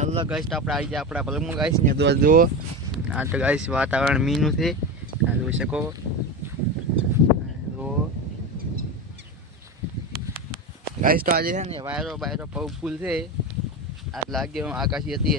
Hello guys, તો આપણે આવી ગયા આપણા પલંગમાં ગાઈસ ને જો આ તો ગાઈસ વાતાવરણ મીનું છે. આ જોઈ શકો જો ગાઈસ. તો આજે છે ને વાયરો બાયરો ફૂલ છે. આ લાગે એવું આકાશી હતી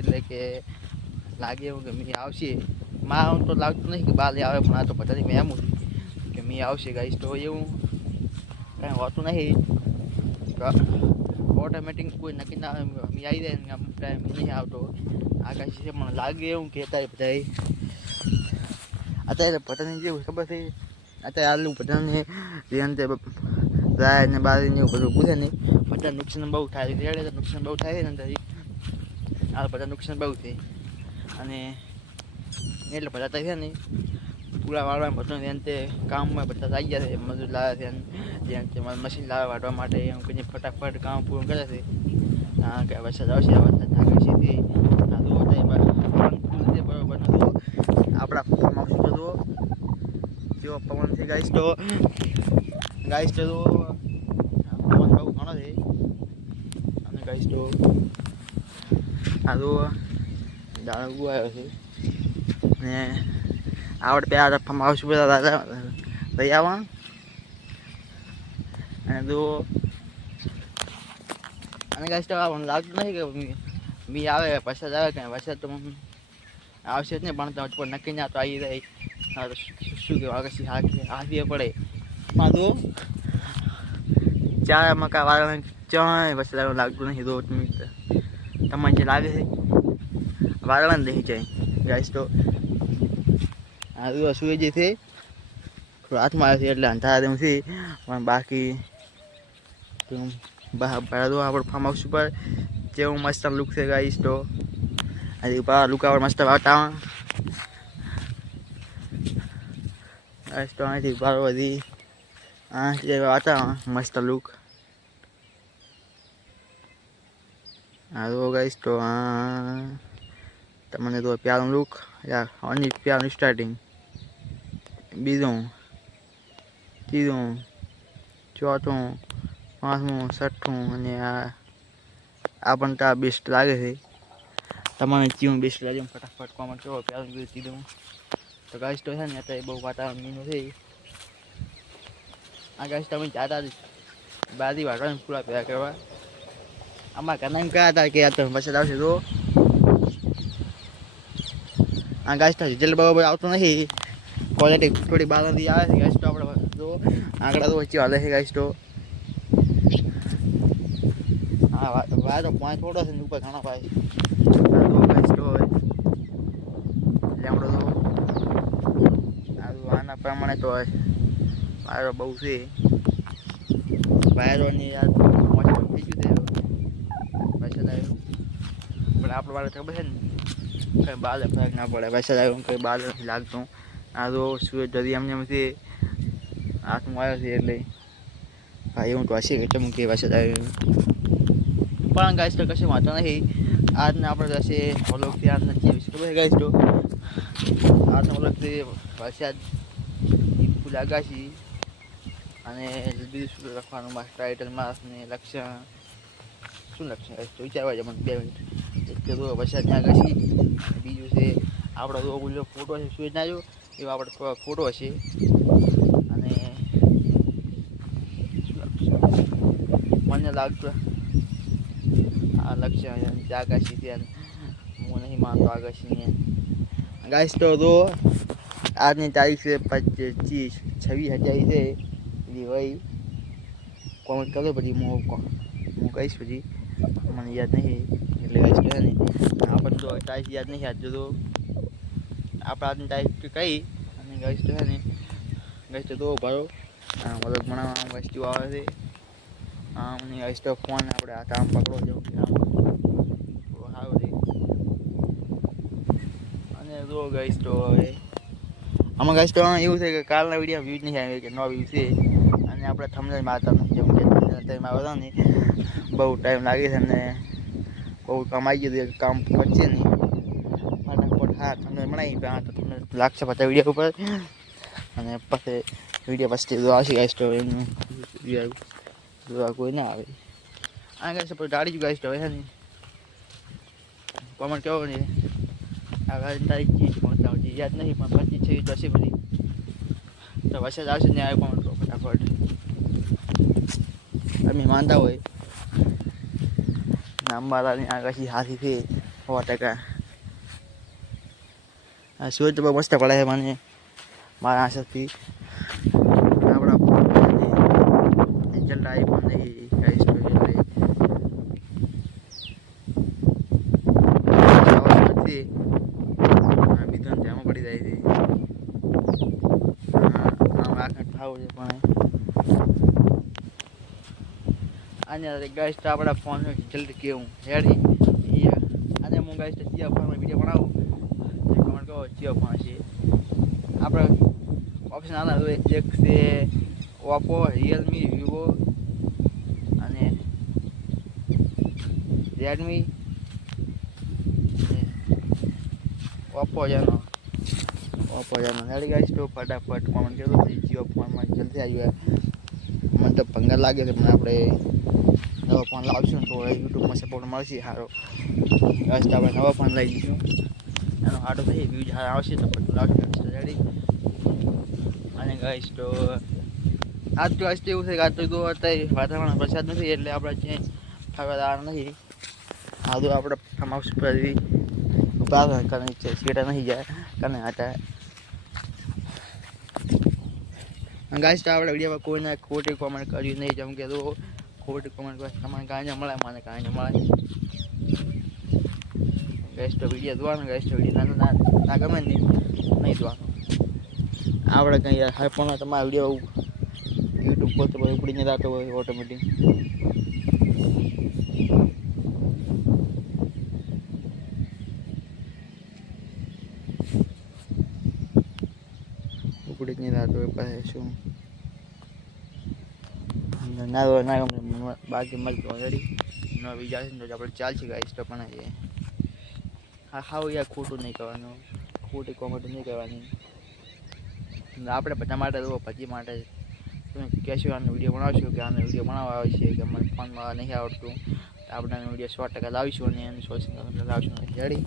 એટલે કે લાગે એવું કે મી આવશે. માં તો લાગતું નહીં કે બાલે આવે, પણ આ તો બધાથી મેં એમ કે મી આવશે ગાઈસ. તો એવું કંઈ હોતું નહીં, ઓટોમેટિક કોઈ નક્કી ના મી આવી જાય ને અમુક ટાઈમ નહીં આવતો. આકાશી છે પણ લાગે એવું કહેતા બધા. અત્યારે પતંગ જેવું ખબર છે, અત્યારે આલુ પતંગને રેન રાય ને બારી ને એવું બધું પૂછે નહીં. બધા નુકસાન બહુ થાય, રેડે તો નુકસાન બહુ થાય ને અંદર આ બધા નુકસાન બહુ થાય. અને એટલે બધા તો છે ને પૂરા વાળવા બધું એમ તે કામમાં બધા આવી ગયા છે. મજૂર લાવે છે જેમ કે મશીન લાવે વાટવા માટે, એમ કરીને ફટાફટ કામ પૂરું કરે છે. હા કે વરસાદ આવશે, વરસાદ આકાશીથી આ દો બરોબર નથી. આપણા ફોનમાં શું જુઓ જેવો પવન છે ગાઈસ. તો પવન બહુ ઘણો છે. અને ગાઈસ તો આ તો દાળ ઉગાયો છે ને આવડે પેલા ફાર્મ હાઉસ બધા લઈ આવવા. અને તો અને ગાઈસ તો લાગતું નહીં કે મી આવે વરસાદ આવે, કાંઈ વરસાદ તો આવશે જ નહીં. પણ તો નક્કી ના તો આવી જાય. શું કહેવાય આકાશી હાથીએ પડે પણ તો ચાર મકા વાળા ચાય વરસાદ આવે લાગતું નહીં. તો તમને જે લાગે છે વાળવા નહીં જાય ગાઈસ. તો આ સુઈ જે છે હાથમાં આવે છે એટલે અંધારા દેવું છે. પણ બાકી આપણે ફાર્મ હાઉસ ઉપર જેવું મસ્ત લુક છે ગાઈસ. તો લુકાવડ મસ્ત વાતાવરણ ગાઈસ. તો અહીંથી બાર બધી વાતાવરણ મસ્ત લુક આ ગાઈસ. તો તમને તો પ્યારું લુક યાર, પ્યારું સ્ટાર્ટિંગ, બીજું ત્રીજું ચોથું પાંચમું છઠ્ઠું અને આ પણ તો આ બેસ્ટ લાગે છે. તમારે કેવું બેસ્ટ લાગે ફટાફટ કોમેન્ટ કરો. પ્યારું કીધું તો ગાઈસ. તો છે ને અત્યારે બહુ વાતાવરણ મીનું છે. આ ગાઈસ તમે જાતા બાદી વાટવાને પૂરા પ્યા કરવા. આમાં ઘણા એમ કહ્યા હતા કે આ તો વરસાદ આવશે. તો આ ગાઈસ તો રિઝલ્ટ બરાબર આવતું નથી, ક્વોલિટી થોડી બહારથી આવે છે ગાઈસ. તો આપણે જો આંકડા તો વચ્ચે હાલે છે ગાઈસ. તો હા વાય તો પોઈન્ટ થોડો છે ને ઉપર ઘણા ભાઈ. તો ગાઈસ તો લેમડો તો આના પ્રમાણે તો વાયરો બહુ છે. વાયરોની યાર મોસમ થઈ ગયું છે વરસાદ આવ્યો. પણ આપણે વાળા ખબર છે ને કંઈ બાર ફરક ના પડે. વરસાદ આવ્યો કંઈ બાર નથી લાગતું. આ તો સૂરજ દરિયા એમ છે હાથમાં આવ્યો છે એટલે ભાઈ એવું તો હશે કે તમે કે વરસાદ આવ્યો. પણ ગાઈસ તો કશું વાંધો નહીં. આજને આપણે જશે વ્લોગથી આજના જે વિશે ખબર છે ગાઈસ. તો આજનો વ્લોગથી વરસાદ ફૂલ આગાશી અને બીજું શું લખવાનું માસ ટાઇટલ માસ ને લક્ષણ શું લક્ષણ ગાઈસ તો વિચારવા જ મને 2 મિનિટ. એક તો વરસાદની આગાશી, બીજું છે આપણો તો બોલ્યો ફોટો છે સૂરજના જો એવો આપણે ફોટો હશે. અને મને લાગતું આ લક્ષણ આગાશી છે. હું નહીં માનતો આગાશીને ગાઈસ. તો આજની તારીખ છે 26 છે. ભાઈ કોમેન્ટ કરો પછી હું કહીશ. પછી મને યાદ નહીં એટલે ગાઈસ કહે ને આ પણ તો તારીખ યાદ નહીં. આજ તો આપણે આજની તારીખ કહી અને ગાઈસ કહે ને ગાઈસ તો ભરો મતલબ ભણાવવા વસ્તુ આવે છે. આમ નહીં ગાઈસ તો ફોન આપણે હાથ આમ પકડો જવું સારું છે. અને જો ગાઈસ તો હવે આમાં ગાઈસ તો એવું છે કે કાલના વિડીયો વ્યૂઝ નહીં આવે કે નો વ્યૂઝ છે. અને આપણે થંબનેલ મારતા નથી, જેમ કે થંબનેલ મારતા ને બહુ ટાઈમ લાગે છે અને બહુ કામ આવી ગયું કામ પતશે નહીં ફટાફટ. હા થંબનેલ બનાવી તો તમને લાગશે પાછા વિડીયો ઉપર. અને પછી વિડીયો પછી આવશે ગાઈસ. તો એનું જોવા કોઈ ના આવે. આ ગાઈસ આપણે ગાડી જ ગાઈસ તો હવે છે ને કોમેન્ટ કહો ને આગળ તારીખ જી પહોંચતા હોય યાદ નહીં પણ 25 છે તો હશે બધી તો વરસાદ આવશે ને આવે કોમેન્ટ કરો ફટાફટ તમે માનતા હોય અંબાલાની આગાશી હાથી છે 100%. આ સૂરજ તો બહુ મસ્ત પડે છે મને મારા આશાથી આપણા રિઝલ્ટ આવી પણ નહીં કહીશ તો બીજું ધ્યાનમાં પડી જાય છે આખા ખાવું છે પણ આને ગાઈસ તો આપણા ફોનનું રિઝલ્ટ કેવું રેડી અને હું ગાઈસ તો જીઓ ફોનમાં વિડીયો બનાવું કમેન્ટ કરો જીઓ ફોન છે આપણે ઓપ્શન આના હોય એક છે ઓપ્પો રિયલમી વિવો અને રેડમી ઓપ્પો જાનો રેડી ગાઈસ તો ફટાફટ કોમેન્ટ કરો જીઓ ફોનમાં જલ્દી આવી મને તો ભંગાર લાગે છે પણ આપણે નવો ફોન લાવશું તો યુટ્યુબમાં સપોર્ટ મળશે સારો બસ આપણે નવો ફોન લઈ લઈશું એનો સારો થઈ વ્યૂઝ સારા આવશે તો બધું લાવશું રેડી અને ગાઈસ તો આજ તો એવું છે કે આજ તો અત્યારે વાતાવરણ વરસાદ નથી એટલે આપણે ક્યાંય ફરવા જવાનું નથી આ તો આપણે ફાર્મ હાઉસ પર પ્રાર્થના કરવાની છે સીટા નહીં જાય કરને હતા ગાઈસ તો આપણે વિડીયોમાં કોઈને ખોટી કોમેન્ટ કર્યું નહીં જેમ કે તો ખોટી કોમેન્ટ કરે તમારે કાંઈ મળે મને કાંઈ મળે ગાઈસ તો વિડીયો જોવાનું ગાઈસ તો વિડીયો ના ગમે નહીં જોવાનું આપણે કંઈ યાર પણ તમારા વિડીયો યુટ્યુબ પર તો ઉપડીને જતો હોય ઓટોમેટિક ઉપડીને જતો હોય પાસે શું ના બાકી મળતું ઓલરેડી ન બીજા છે તો આપણે ચાલશે ગાઈસ તો પણ હા ખાવું યાર ખોટું નહીં કરવાનું ખોટી કોમેન્ટ નહીં કરવાની આપણે બધા માટે તો પછી માટે તમે કહેશો આનો વિડીયો બનાવશો કે આનો વિડીયો બનાવવા આવે છે કે મને ફોનમાં નહીં આવડતું આપણે આનો વિડીયો 100% લાવીશું અને એનું સોશિયલ મીડિયા લાવશું રેડી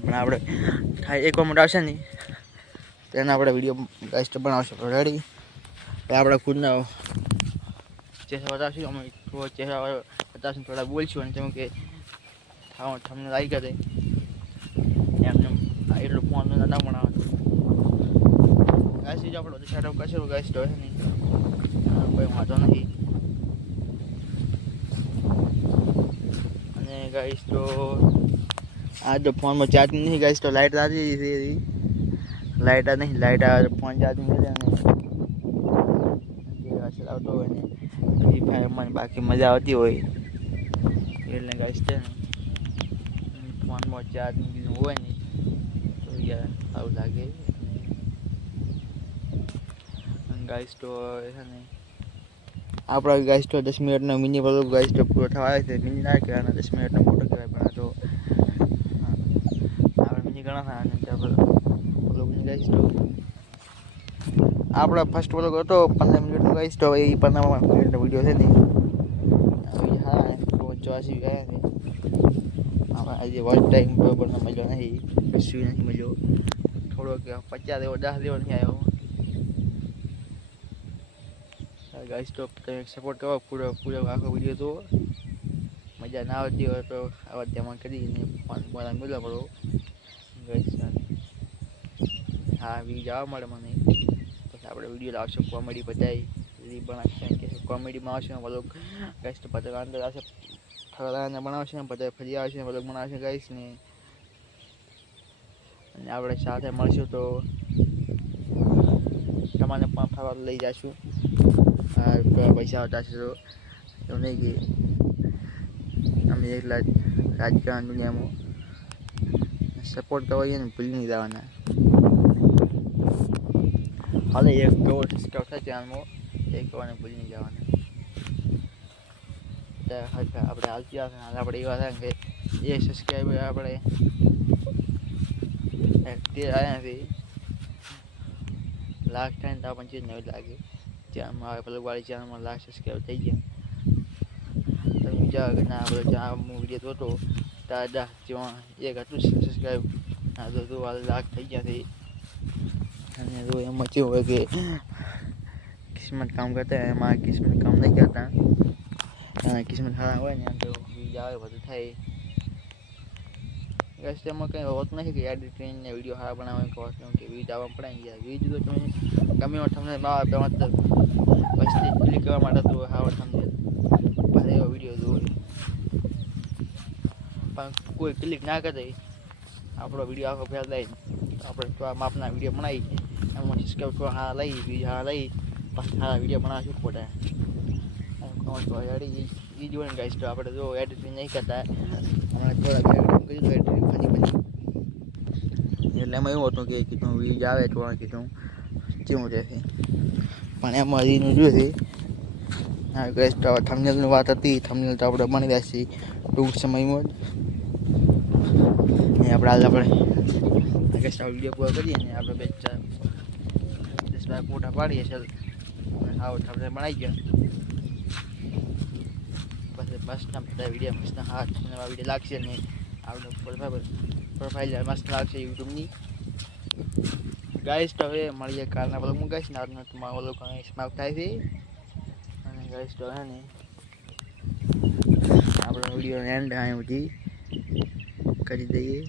પણ આપણે એક કોમેન્ટ આવશે ને તેના આપણે વિડીયો ગાઈસ તો બનાવશું રેડી આપણે ખુદના ચહેરા બતાવશું અમે થોડો ચહેરા બતાવશું થોડા બોલશું અને જેમ કે તમને લાગી કરે એમને એટલું ફોન ના બનાવવાનું ગાઈસ જો આપણે બધું સેટઅપ કરશું ગાઈસ તો છે નહીં કોઈ વાંધો નહીં અને ગાઈસ તો આ તો ફોનમાં ચાર્જિંગ નહીં ગાઈસ તો લાઇટ આવી છે લાઇટ નહીં લાઇટ આવે ફોન ચાર્જિંગ કરે ને આવતો હોય ને ફ્રી ફાયરમાં બાકી મજા આવતી હોય એટલે ગાઈસ છે ને ફોનમાં ચાર્જિંગ બીજું હોય ને તો યાર સારું લાગે ગાઈસ તો છે ને આપણા ગાઈસ તો 10 મિનિટનો મિની વ્લોગ ગાઈસ તો પૂરો થવા આવે છે મિની ના કહેવાય 10 મિનિટનો મોટો કહેવાય પણ આ તો આપણે મિની ઘણા થાય અને વ્લોગની ગાઈસ તો આપણો ફર્સ્ટ વ્લોગ હતો 15 મિનિટનો ગાઈસ તો એ 15 મિનિટનો વિડીયો છે ને હા 84 ગયા ને આજે વોચ ટાઈમ બરોબર મળ્યો નહીં કશું નથી મળ્યો થોડોક 50 જેવો 10 જેવો નહીં આવ્યો ગાઈસ તો તમે સપોર્ટ કરો પૂરો આખો વિડીયો તો મજા ના આવતી હોય તો આવા ધ્યાન કરીને ફોન બોલા પડો ગાઈસ હા વ્યૂ જવા મળે મને પછી આપણે વિડીયો લાવશું કોમેડી બધાય રીલ બનાવશું કે કોમેડીમાં આવશે વ્લોગ ગાઈસ તો બધા અંદર આવશે ફરવાને બનાવશે બધા ફરી આવશે વ્લોગ બનાવશે ગાઈસ ને અને આપણે સાથે મળશું તો તમને પણ ફરવા લઈ જઈશું પૈસા આવતા છે તો એવું નહીં કે અમે એકલા રાજકારણ દુનિયામાં સપોર્ટ કરવાઈએ ને ભૂલી નહીં જવાના હાલે 1 કરોડ સબસ્ક્રાઈબ થાય ચેનલમાં 1 કરોડને ભૂલી નહીં જવાના આપણે હાલતી આવે હાલ આપણે એવા થાય કે એ સબસ્ક્રાઈબર આપણે તે આવ્યા નથી લાખ થાય ને તો આપણને ચીજ નવી લાગે ચેનલમાં આવે પલકવાળી ચેનલમાં લાખ સબસ્ક્રાઈબ થઈ ગયા તમે વિચારો કે ના આપણે જ્યાં હું વિડીયો જોતો દાદા જેવા એક હતું સબસ્ક્રાઈબ આ તો લાખ થઈ ગયા છે અને તો એમાં કેવું હોય કે કિસ્મત કામ કરતા હોય એમાં કિસ્મત કામ નહીં કરતા અને કિસ્મત સારા હોય ને તો વ્યૂઝ આવે બધું થાય ગેસ તેમાં કંઈ હોત નથી કે એડિટિંગ ને વિડીયો સારા બનાવવા કહો કે વ્યૂઝ આવવા પડાય ગયા વ્યૂઝ તો તમે ગમે એવો તમને ના આપે મતલબ પછી ક્લિક કરવા માટે તો સારો તમને ભારે એવો વિડીયો જોવો પણ કોઈ ક્લિક ના કરે આપણો વિડીયો આખો ફેલ લઈ આપણે તો આ માપના વિડીયો બનાવી એમાં સબસ્ક્રાઈબ કરવા હા લઈ વ્યૂઝ હા લઈ પાછા સારા વિડીયો બનાવશું ખોટા એ જોઈને ગાઈશ તો આપણે જો એડિટિંગ નહીં કરતા હમણાં થોડા કર્યું એડિટિંગ ફની એટલે એમાં એવું હતું કે કીધું વ્યૂઝ આવે તો કીધું કેવું રહેશે પણ એમાં હજીનું જોયું હા ગાઈશ તો થંબનેલની વાત હતી થંબનેલ તો આપણે બની રહેશે ટૂંક સમયમાં જ આપણે આજે આપણે ગાઈશ વિડીયો પૂરો કરીએ ને આપણે 10 ફોટા પાડીએ ચાલ આવો થંબનેલ બનાવી ગયા પછી મસ્તના બધા વિડીયો મસ્તના હાથ નવા વિડીયો લાગશે ને આપણે પ્રોફાઇલ મસ્ત લાગશે યુટ્યુબની ગાઈસ તો હવે મળીએ કાલના બ્લોગમાં ગાઈસ ને આજનો તમારો બ્લોગ અહીં સમાપ્ત થાય છે અને ગાઈસ તો હે ને આપણો વિડીયો એન્ડ અહીં સુધી કરી દઈએ